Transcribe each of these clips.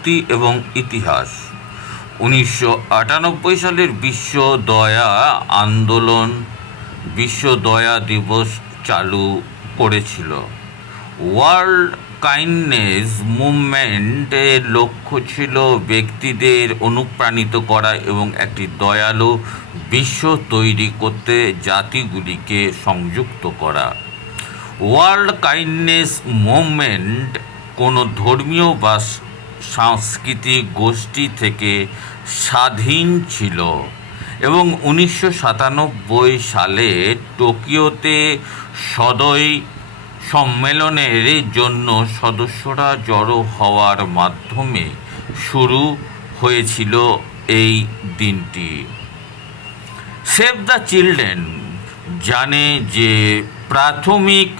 উৎপত্তি এবং ইতিহাস। 1998 সালের বিশ্ব দয়া আন্দোলন বিশ্ব দয়া দিবস চালু করেছিল। ওয়ার্ল্ড কাইন্ডনেস মুভমেন্টের লক্ষ্য ছিল ব্যক্তিদের অনুপ্রাণিত করা এবং একটি দয়ালু বিশ্ব তৈরি করতে জাতিগুলিকে সংযুক্ত করা। ওয়ার্ল্ড কাইন্ডনেস মুভমেন্ট কোনো ধর্মীয় বা সাংস্কৃতিক গোষ্ঠী থেকে স্বাধীন ছিল এবং 1997 সালে টোকিওতে সদয় সম্মেলনের জন্য সদস্যরা জড়ো হওয়ার মাধ্যমে শুরু হয়েছিল এই দিনটি। সেভ দ্য চিলড্রেন জানে যে প্রাথমিক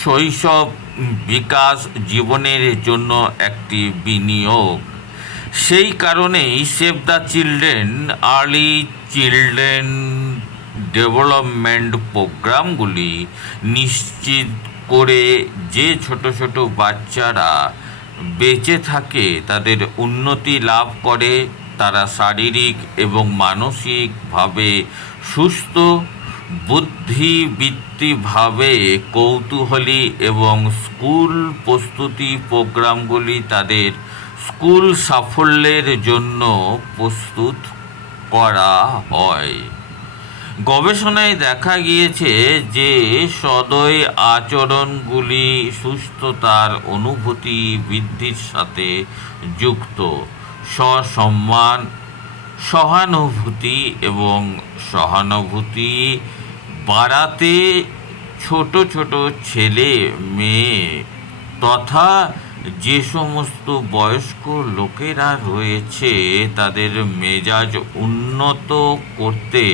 শৈশব বিকাশ জীবনের জন্য একটি বিনিয়োগ। সেই কারণেই save the children early children development প্রোগ্রামগুলি নিশ্চিত করে যে ছোট ছোট বাচ্চারা বেঁচে থাকে তাদের উন্নতি লাভ করে, তারা শারীরিক এবং মানসিকভাবে সুস্থ, বুদ্ধিবৃত্তিকভাবে কৌতূহলী এবং স্কুল প্রস্তুতি প্রোগ্রামগুলি তাদের স্কুল সাফল্যের জন্য প্রস্তুত করা হয়। গবেষণায় দেখা গিয়েছে যে সদয় আচরণগুলি সুস্থতার অনুভূতি বৃদ্ধির সাথে যুক্ত। স্বসম্মান, সহানুভূতি এবং সহানুভূতি বাড়াতে ছোট ছোট ছেলে মেয়ে তথা যে সমস্ত বয়স্ক লোকেরা রয়েছে তাদের মেজাজ উন্নত করতে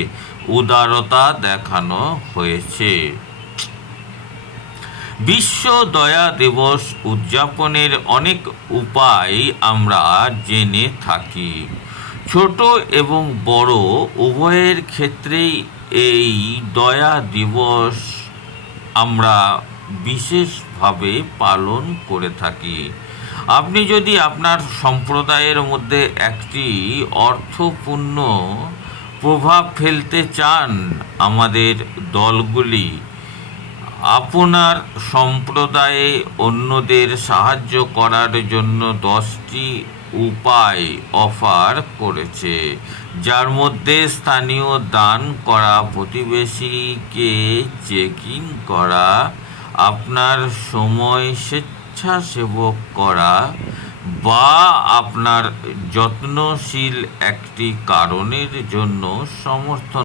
উদারতা দেখানো হয়েছে। বিশ্ব দয়া দিবস উদযাপনের অনেক উপায় আমরা জেনে থাকি। ছোট এবং বড় উভয়ের ক্ষেত্রেই এই দয়া দিবস আমরা বিশেষভাবে পালন করে থাকি। আপনি যদি আপনার সম্প্রদায়ের মধ্যে একটি অর্থপূর্ণ প্রভাব ফেলতে চান, আমাদের দলগুলি আপনার সম্প্রদায়ে অন্যদের সাহায্য করার জন্য 10টি উপায় অফার করেছে, যার মধ্যে স্থানীয় দান করা, প্রতিবেশীকে চেকিং করা, আপনার সময় স্বেচ্ছাসেবক করা বা আপনার যত্নশীল একটি কারণের জন্য সমর্থন